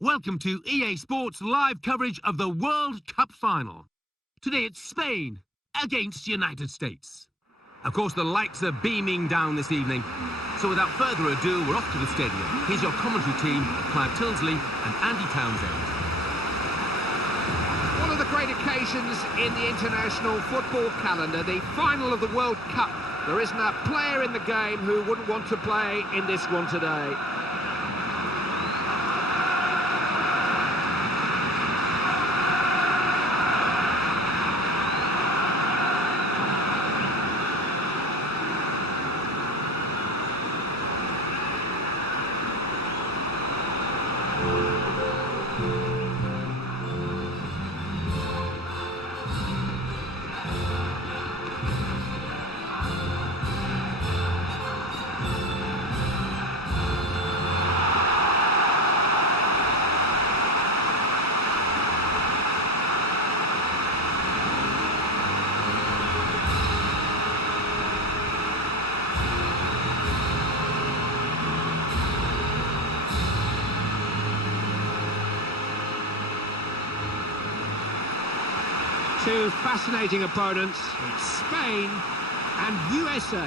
Welcome to EA Sports live coverage of the World Cup final. Today it's Spain against United States. Of course, the lights are beaming down this evening. So without further ado, we're off to the stadium. Here's your commentary team, Clive Tilsley and Andy Townsend. One of the great occasions in the international football calendar, the final of the World Cup. There isn't a player in the game who wouldn't want to play in this one today. Two fascinating opponents, Spain and USA.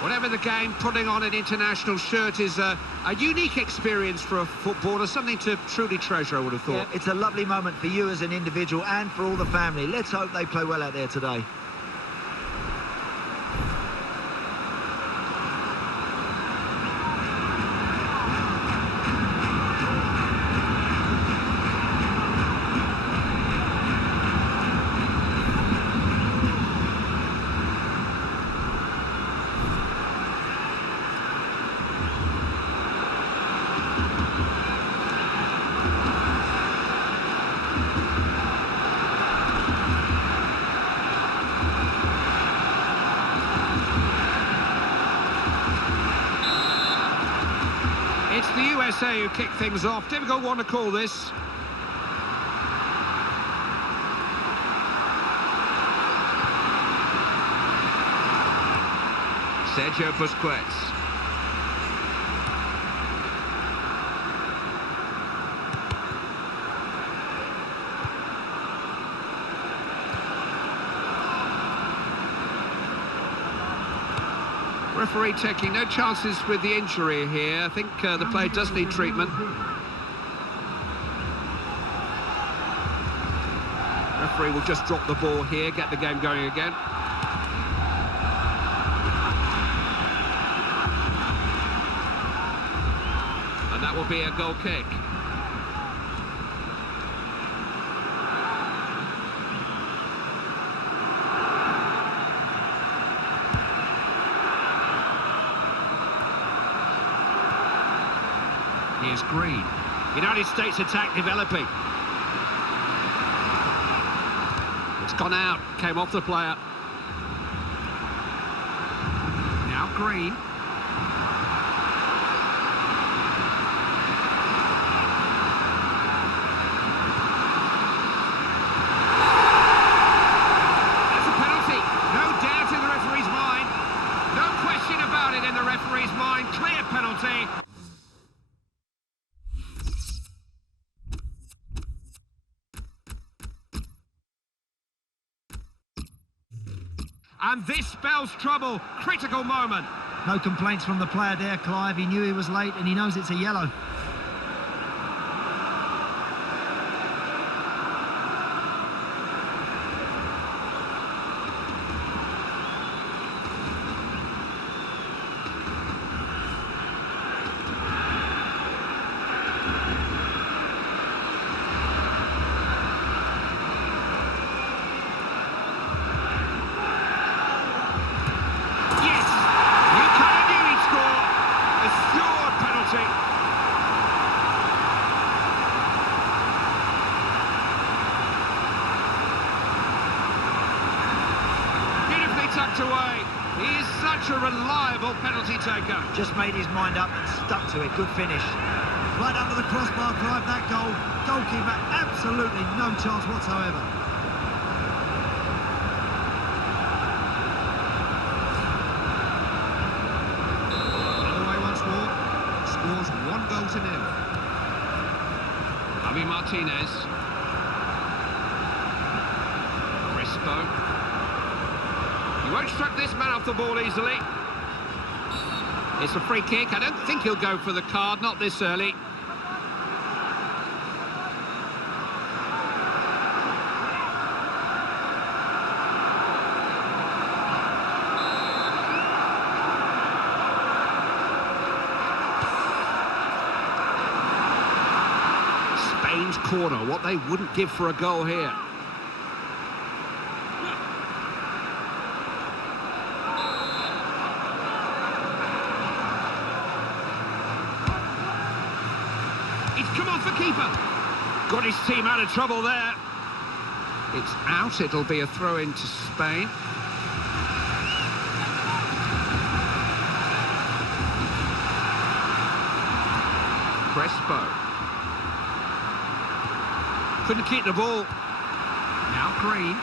Whatever the game, putting on an international shirt is a unique experience for a footballer, something to truly treasure, I would have thought. Yeah, it's a lovely moment for you as an individual and for all the family. Let's hope they play well out there today. It's the USA who kick things off. Difficult one to call this. Sergio Busquets. Referee taking no chances with the injury here. I think the player does need treatment. Referee will just drop the ball here, get the game going again. And that will be a goal kick. Here's Green. United States attack developing. It's gone out, came off the player. Now Green. That's a penalty. No doubt in the referee's mind. No question about it in the referee's mind. Clear penalty. And this spells trouble. Critical moment. No complaints from the player there, Clive. He knew he was late and he knows it's a yellow. Tucked away. He is such a reliable penalty taker. Just made his mind up and stuck to it. Good finish. Right under the crossbar, Clive, that goal. Goalkeeper, absolutely no chance whatsoever. Underway once more. Scores 1-0. Martinez. Crespo. He won't struck this man off the ball easily. It's a free kick. I don't think he'll go for the card, not this early. Spain's corner, what they wouldn't give for a goal here. It's come off the keeper. Got his team out of trouble there. It's out, it'll be a throw-in to Spain. Crespo. Couldn't keep the ball. Now Green.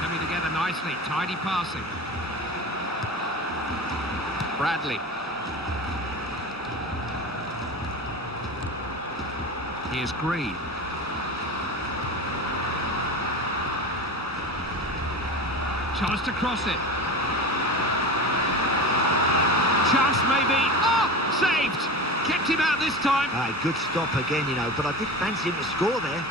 Coming together nicely, tidy passing. Bradley. Here's Green. Chance to cross it. Chance maybe. Oh, saved. Kept him out this time. Good stop again, you know, but I did fancy him to score there.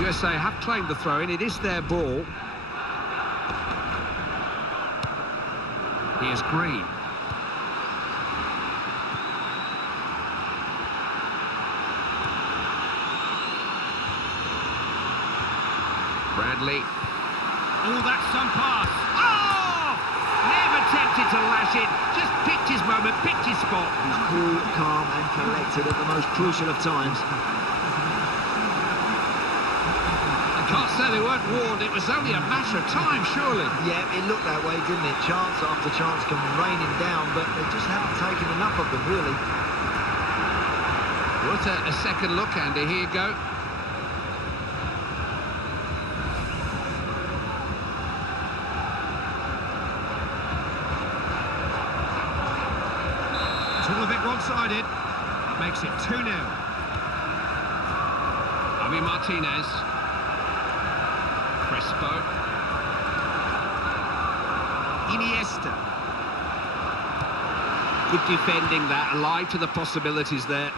USA have claimed the throw-in. It is their ball. Here's Green. Bradley. Oh, that's some pass. Oh! Never tempted to lash it. Just picked his moment, picked his spot. He's cool, calm and collected at the most crucial of times. I can't say they weren't warned. It was only a matter of time, surely. Yeah, it looked that way, didn't it? Chance after chance come raining down, but they just haven't taken enough of them, really. What a second look, Andy. Here you go. It's all a bit one-sided. Makes it 2-0. Javi Martinez. Crespo. Iniesta. Good defending that, alive to the possibilities there.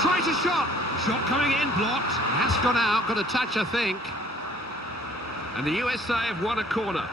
Tries a shot. Shot coming in, blocked. It has gone out, got a touch, I think. And the USA have won a corner.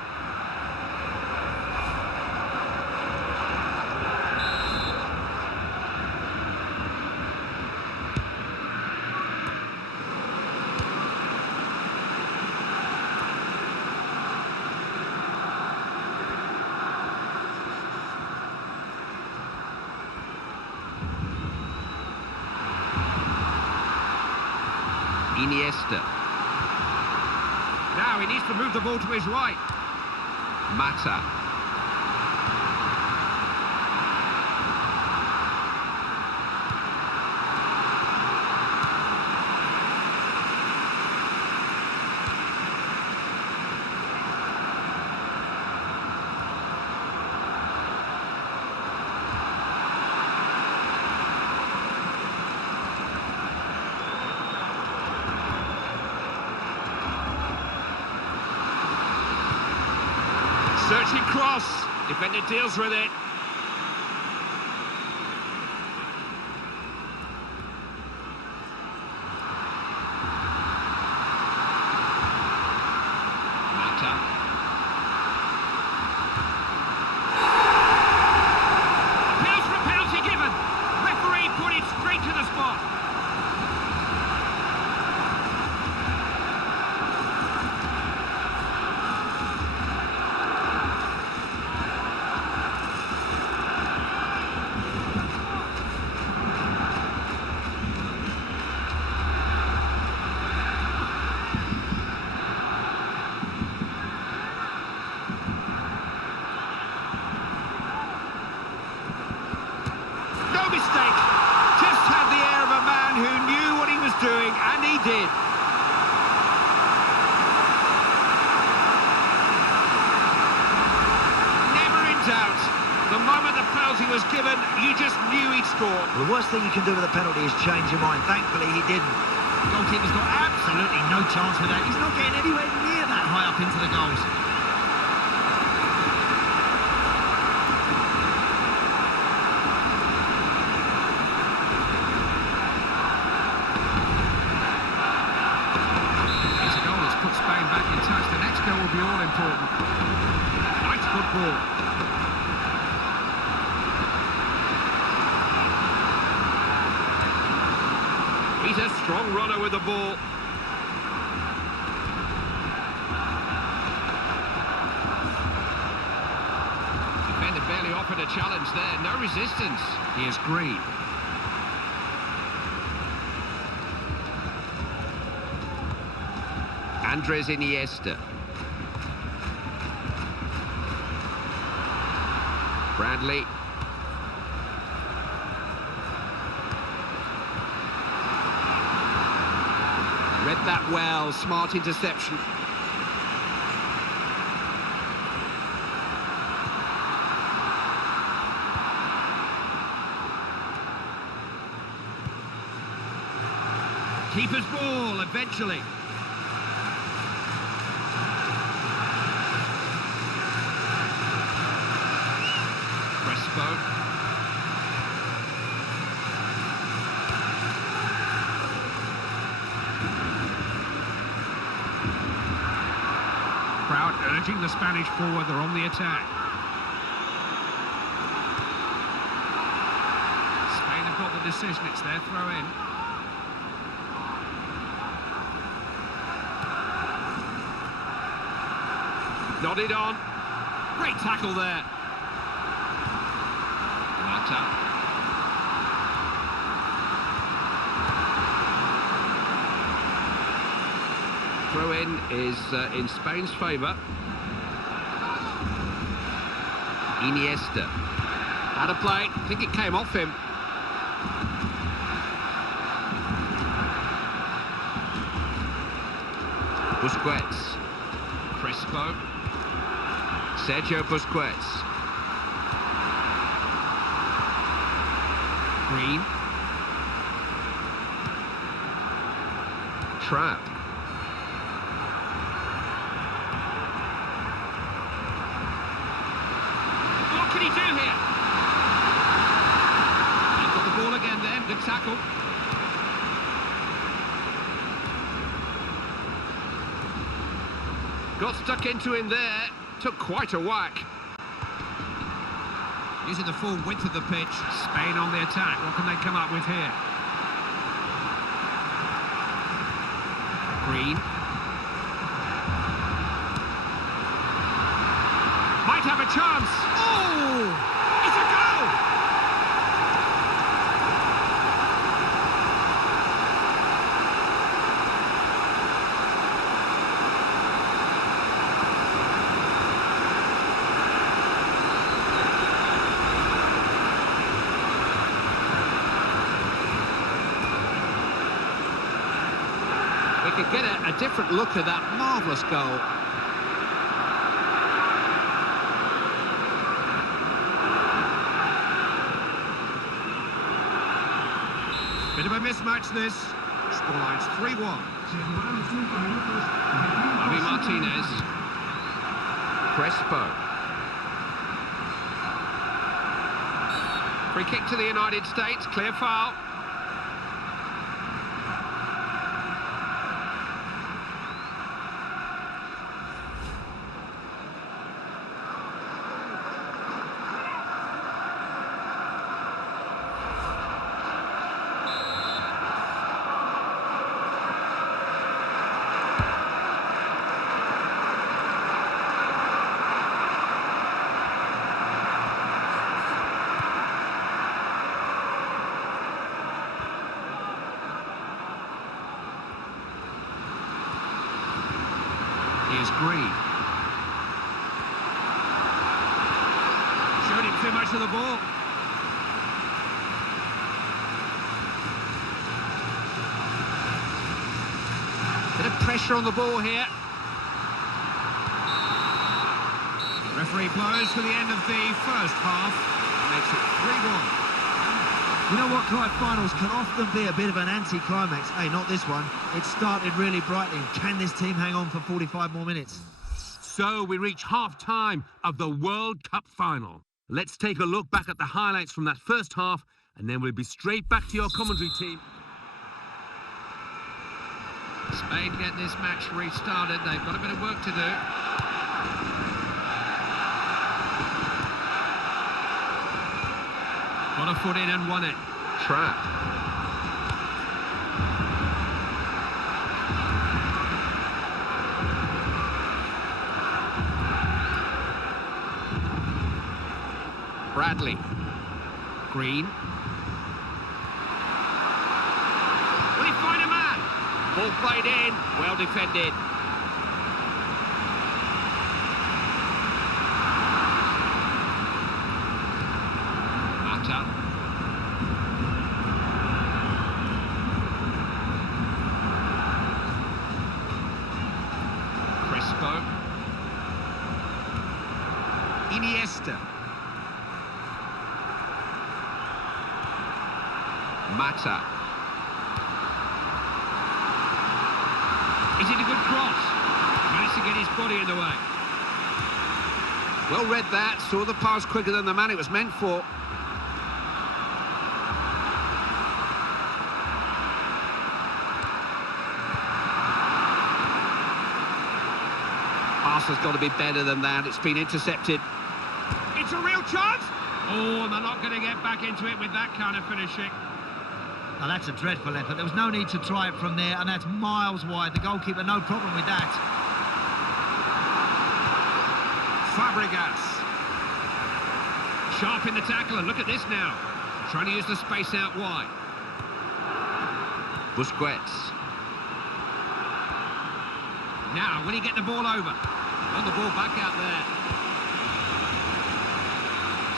Iniesta. Now he needs to move the ball to his right. Mata. Searching cross. Defender deals with it. Mata. Appeals for a penalty given. Referee put it straight to the spot. Mistake. Just had the air of a man who knew what he was doing, and he did. given, you just knew he'd score. Well, the worst thing you can do with a penalty is change your mind. Thankfully, he didn't. The goalkeeper's got absolutely no chance with that. He's not getting anywhere near that high up into the goals. It's a goal that's put Spain back in touch. The next goal will be all important. Nice football. He's a strong runner with the ball. Defender barely offered a challenge there. No resistance. Here's Green. Andres Iniesta. Bradley. Read that well, smart interception. Keeper's ball, eventually. Crespo. Crowd urging the Spanish forward, they're on the attack. Spain have got the decision, it's their throw in. Nodded on. Great tackle there. Mata. Throw-in is in Spain's favour. Iniesta. Out of play. I think it came off him. Busquets. Crespo. Sergio Busquets. Green. Trap. What can he do here? He's got the ball again then. Good tackle. Got stuck into him there. Took quite a whack. Using the full width of the pitch. Spain on the attack. What can they come up with here? Green. Might have a chance. Oh! It's a goal! We could get a different look at that marvellous goal. Bit of a mismatch this. Scoreline's 3-1. Javi Martinez. Crespo. Free kick to the United States. Clear foul. Here's Green. Showed him too much of the ball. Bit of pressure on the ball here. Referee blows for the end of the first half. And makes it 3-1. You know what, Clive? Finals can often be a bit of an anti-climax. Hey, not this one. It started really brightly. Can this team hang on for 45 more minutes? So we reach half-time of the World Cup final. Let's take a look back at the highlights from that first half, and then we'll be straight back to your commentary team. Spain get this match restarted. They've got a bit of work to do. Got a foot in and won it. Trap. Bradley. Green. Will he find a man? Ball played in. Well defended. Iniesta. Mata. Is it a good cross? Managed to get his body in the way. Well read that, saw the pass quicker than the man it was meant for. Pass has got to be better than that. It's been intercepted. It's a real chance. Oh, they're not going to get back into it with that kind of finishing. Now, that's a dreadful effort. There was no need to try it from there, and that's miles wide. The goalkeeper, no problem with that. Fabregas. Sharp in the tackle, and look at this now. Trying to use the space out wide. Busquets. Now, will he get the ball over? On the ball back out there.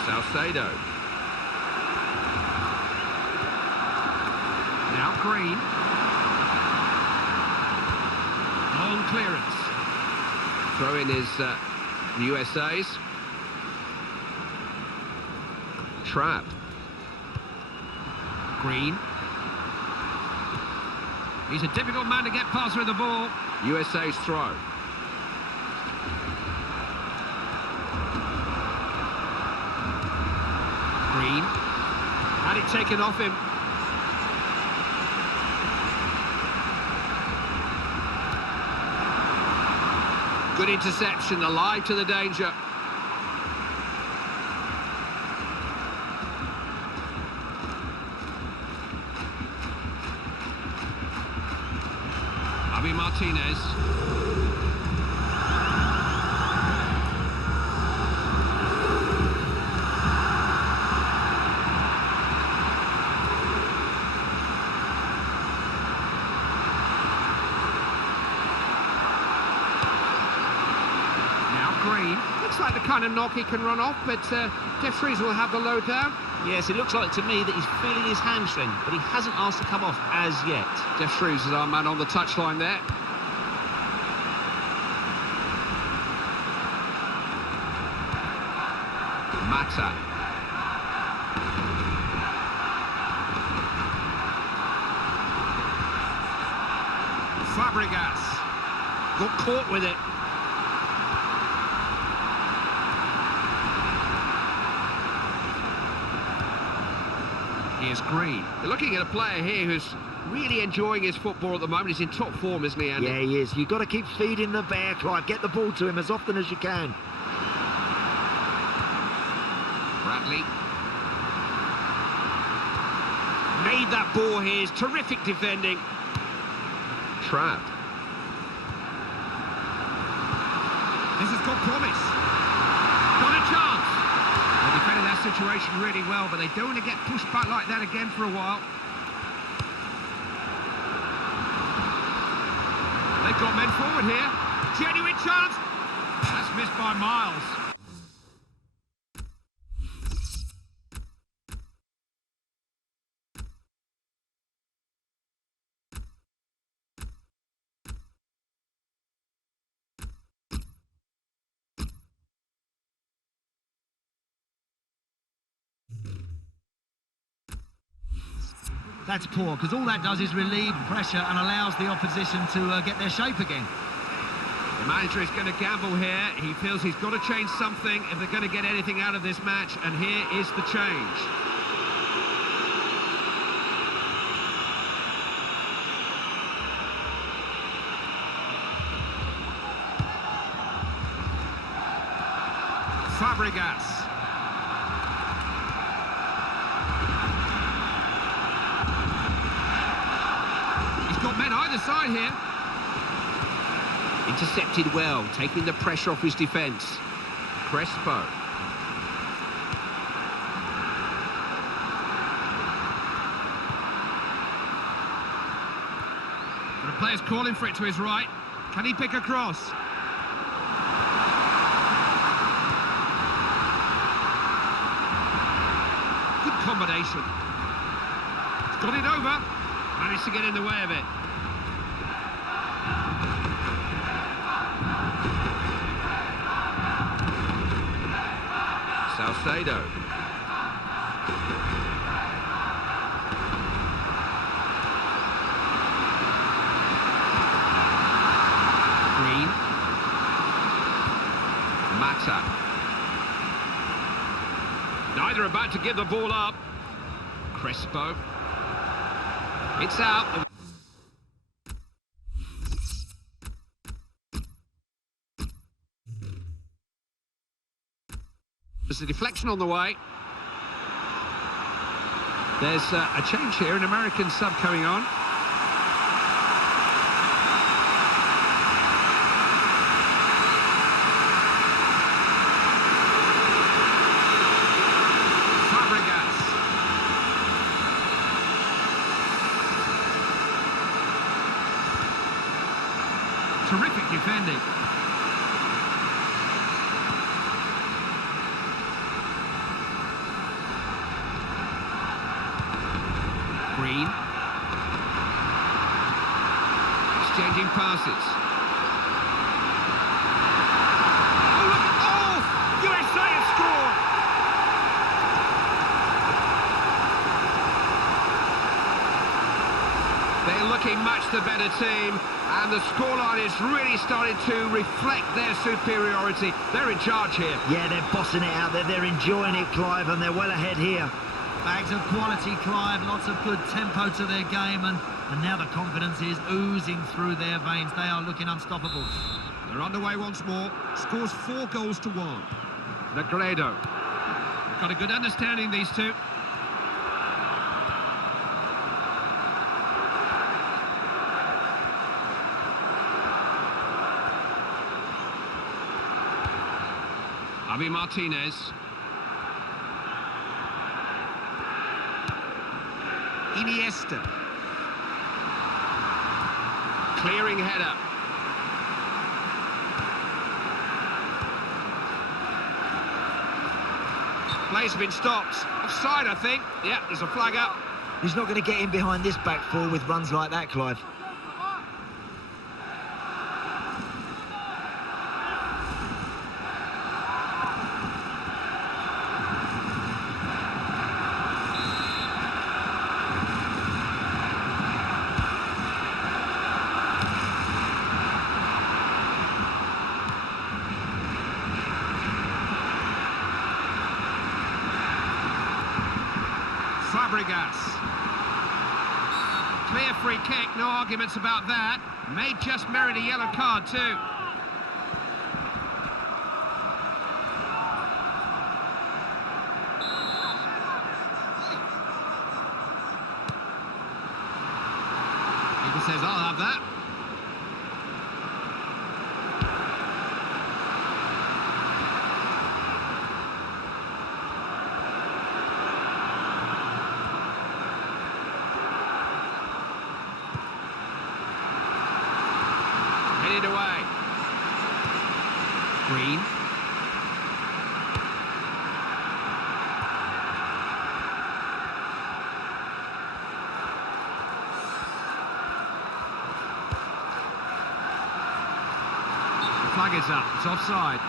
Salcedo. Now Green. Long clearance. Throw in his USA's. Trap. Green. He's a difficult man to get past with the ball. USA's throw. Green. Had it taken off him. Good interception, alive to the danger. Javi Martinez. Looks like the kind of knock he can run off, but Jeffries will have the load down. Yes, it looks like to me that he's feeling his hamstring, but he hasn't asked to come off as yet. Jeffries is our man on the touchline there. Mata. Fabregas. Got caught with it. Here's Green. You're looking at a player here who's really enjoying his football at the moment. He's in top form, isn't he, Andy? Yeah, he is. You've got to keep feeding the bear, Clive. Get the ball to him as often as you can. Bradley. Made that ball here. Terrific defending. Trap. This has got promise. Got a chance. They defended that situation really well, but they don't want to get pushed back like that again for a while. They've got men forward here. Genuine chance. That's missed by miles. That's poor, because all that does is relieve pressure and allows the opposition to get their shape again. The manager is going to gamble here. He feels he's got to change something if they're going to get anything out of this match, and here is the change. Fabregas. He's got men either side here. Intercepted well, taking the pressure off his defence. Crespo. The player's calling for it to his right. Can he pick a cross? Good combination. He's got it over. Managed to get in the way of it. Salcedo. Green. Mata. Neither about to give the ball up. Crespo. It's out. There's a deflection on the way. There's a change here, an American sub coming on. Fabregas. Terrific defending. Green. Exchanging passes. Oh, look! Oh! USA have scored! They're looking much the better team, and the scoreline is really starting to reflect their superiority. They're in charge here. Yeah, they're bossing it out there. They're enjoying it, Clive, and they're well ahead here. Bags of quality, Clive, lots of good tempo to their game, and now the confidence is oozing through their veins. They are looking unstoppable. They're underway once more. Scores 4 goals to 1. Negredo. Got a good understanding, these two. Javi Martinez. Iniesta. Clearing header. Play's been stopped. Offside, I think. Yeah, there's a flag up. He's not going to get in behind this back four with runs like that, Clive. Fabregas. Clear free kick, no arguments about that. May just merit a yellow card too. Keeper says, I'll have that. Headed away. Green. The flag is up. It's offside.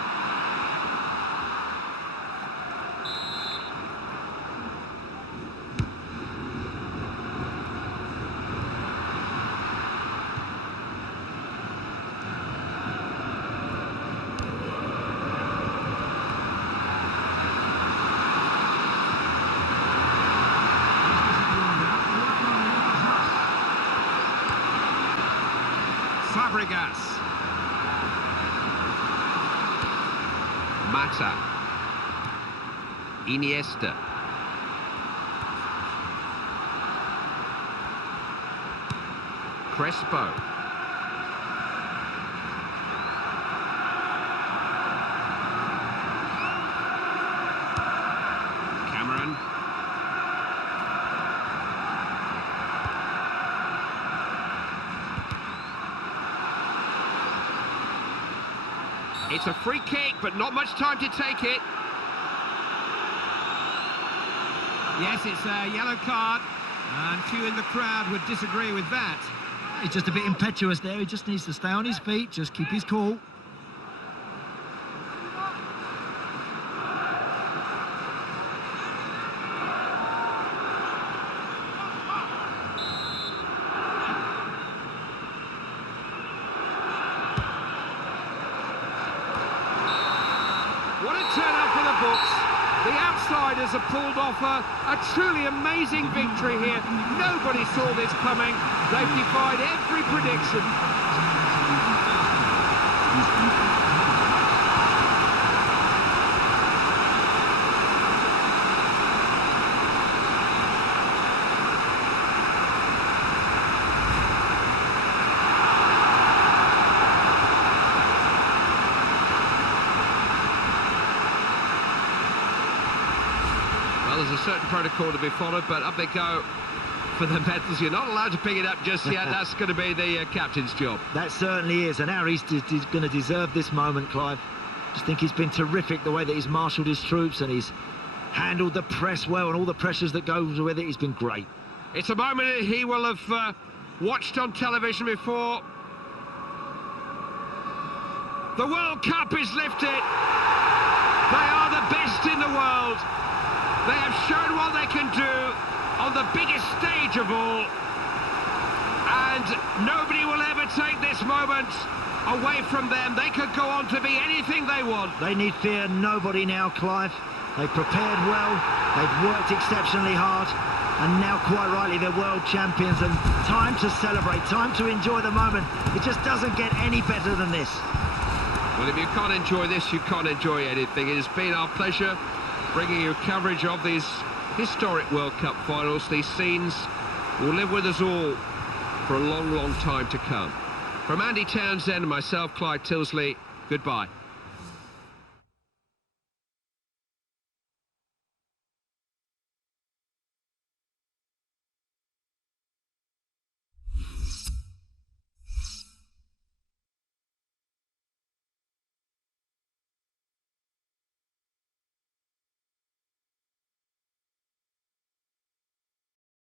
Fabregas. Mata. Iniesta. Crespo. Cameron. It's a free kick, but not much time to take it. Yes, it's a yellow card, and few in the crowd would disagree with that. He's just a bit impetuous there. He just needs to stay on his feet, just keep his cool. What a turn-up for the books. The outsiders have pulled off a truly amazing victory here. Nobody saw this coming. They've defied every prediction. Well, there's a certain protocol to be followed, but up they go for the medals. You're not allowed to pick it up just yet. That's going to be the captain's job. That certainly is, and Harry's going to deserve this moment, Clive. Just think he's been terrific the way that he's marshalled his troops, and he's handled the press well, and all the pressures that go with it. He's been great. It's a moment that he will have watched on television before. The World Cup is lifted. They are the best in the world. They have shown what they can do on the biggest stage of all. And nobody will ever take this moment away from them. They could go on to be anything they want. They need fear nobody now, Clive. They've prepared well, they've worked exceptionally hard, and now, quite rightly, they're world champions, and time to celebrate, time to enjoy the moment. It just doesn't get any better than this. Well, if you can't enjoy this, you can't enjoy anything. It has been our pleasure bringing you coverage of these historic World Cup finals. These scenes will live with us all for a long, long time to come. From Andy Townsend and myself, Clyde Tilsley, goodbye.